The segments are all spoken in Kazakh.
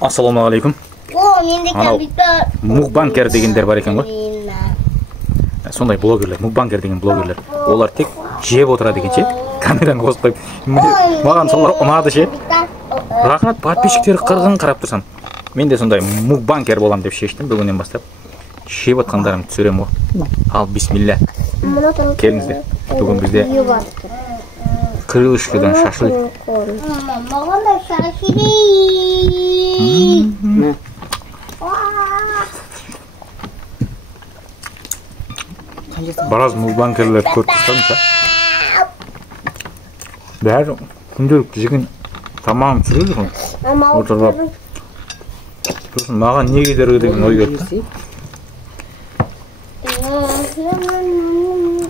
Ассалаумағалейкум. Анау мукбанкер дегендер бар екен ғой. Сондай блогерлер, мукбанкер деген блогерлер. Олар тек жеп отырады екен ше. Камераны қосып қойып. Маған солар ұнады ше. Рахмет, подписчиктер қырғын қарап тұрсам. Мен де сондай мукбанкер болам деп шештім бүгіннен бастап. Жеп отқандарымды түсірем ғой. Ал бисмилля. Келіңіздер. Бүгін бізде крылышкадан шашлык. Маған да шашлык. Бараз мукбанкерлер көріп тұрсаңызша. Бәрі күнделікті жеген тамағын түсіреді ғой. Отырып. Сосын маған не кедергі деген ой келді.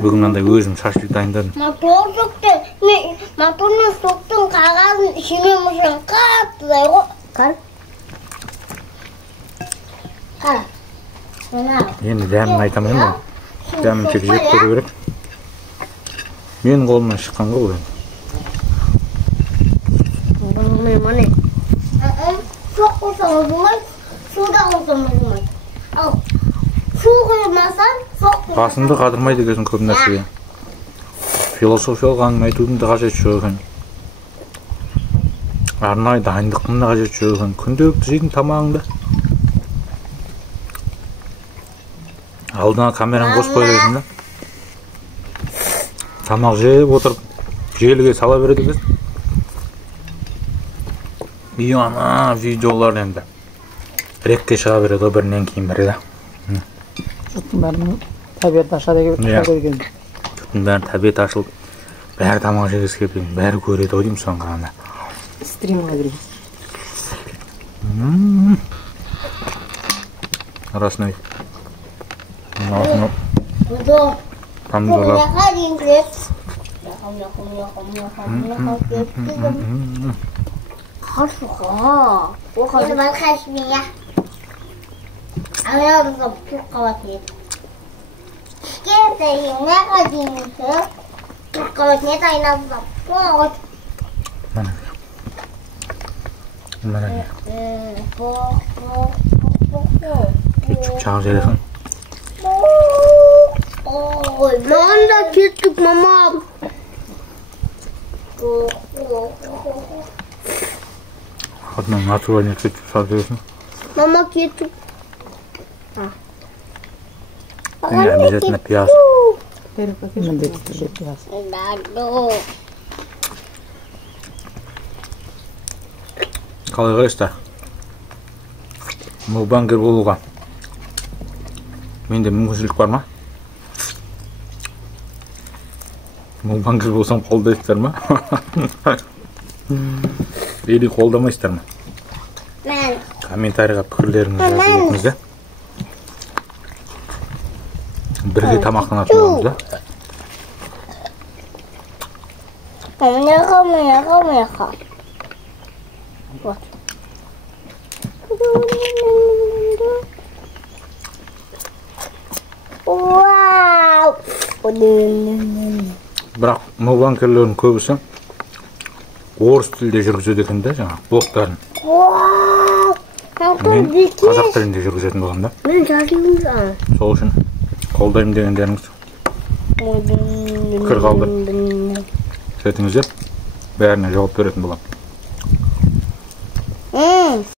Бүгін мынандай өзім шашлык дайындадым. Моторның соқтың қағазын ішіне мұшын қаттылай ғой. Қара. Енді дәмін айтамын ба? Дәмін тек жеп көру керек. Менің қолымнан шыққан ғой бұл. Мане. Çok olsanız olmaz, suda olsanız olmaz. Al, su koymazsan çok olmaz. Басымды қадырмайды екенсің көп нәрсеге. Философиялық әңгіме айтудың да қажеті жоқ екен. Арнайы дайындықтың да қажеті жоқ екен. Күнделікті жейтін тамағыңды алдына камераны қосып қойып да. Тамақ жеп отырып желіге сала береді екен. Ана видеолар енді рекке шыға береді бірінен кейін бірі да. Жұрттың бәрінің табиғаты ашады екен. Жұрттың бәрі табиғаты ашылып, бәрі тамақ жегісі келіп, бәрі көреді ғой деймін соған қарағанда. Стримға берген. Расында. Помидорлар. Хорошо. Это большая свинья. А я уже пирковать нет. Что-то и не годится. Пирковать нет, а и надо плавать. Ketchup çağır jelefon. Ой, надо кетчуп, мама. Одна натуральный кетчуп садıyorsun. Мама, кетчуп. И обязательно пияз. Қалай қарайсыздар? Мукбангер болуға менде мүмкіншілік бар ма? Мукбангер болсам қолдайсыздар ма? Или қолдамайсыздар ма? Мен. Комментарийға пікірлеріңізді жазып өтіңіз да. Бірге тамақтанатын боламыз да. Мыяқа. Вот. Вау! Бірақ мукбангерлердің көбісі орыс тілде жүргізеді екен да, жаңағы блогтарын. Мен қазақ тілінде жүргізетін болам да. Мен жазылмын. Сол үшін қолдаймын дегендеріңіз пікір қалдырып сөйтіңіздер, бәріне жауап беретін болам.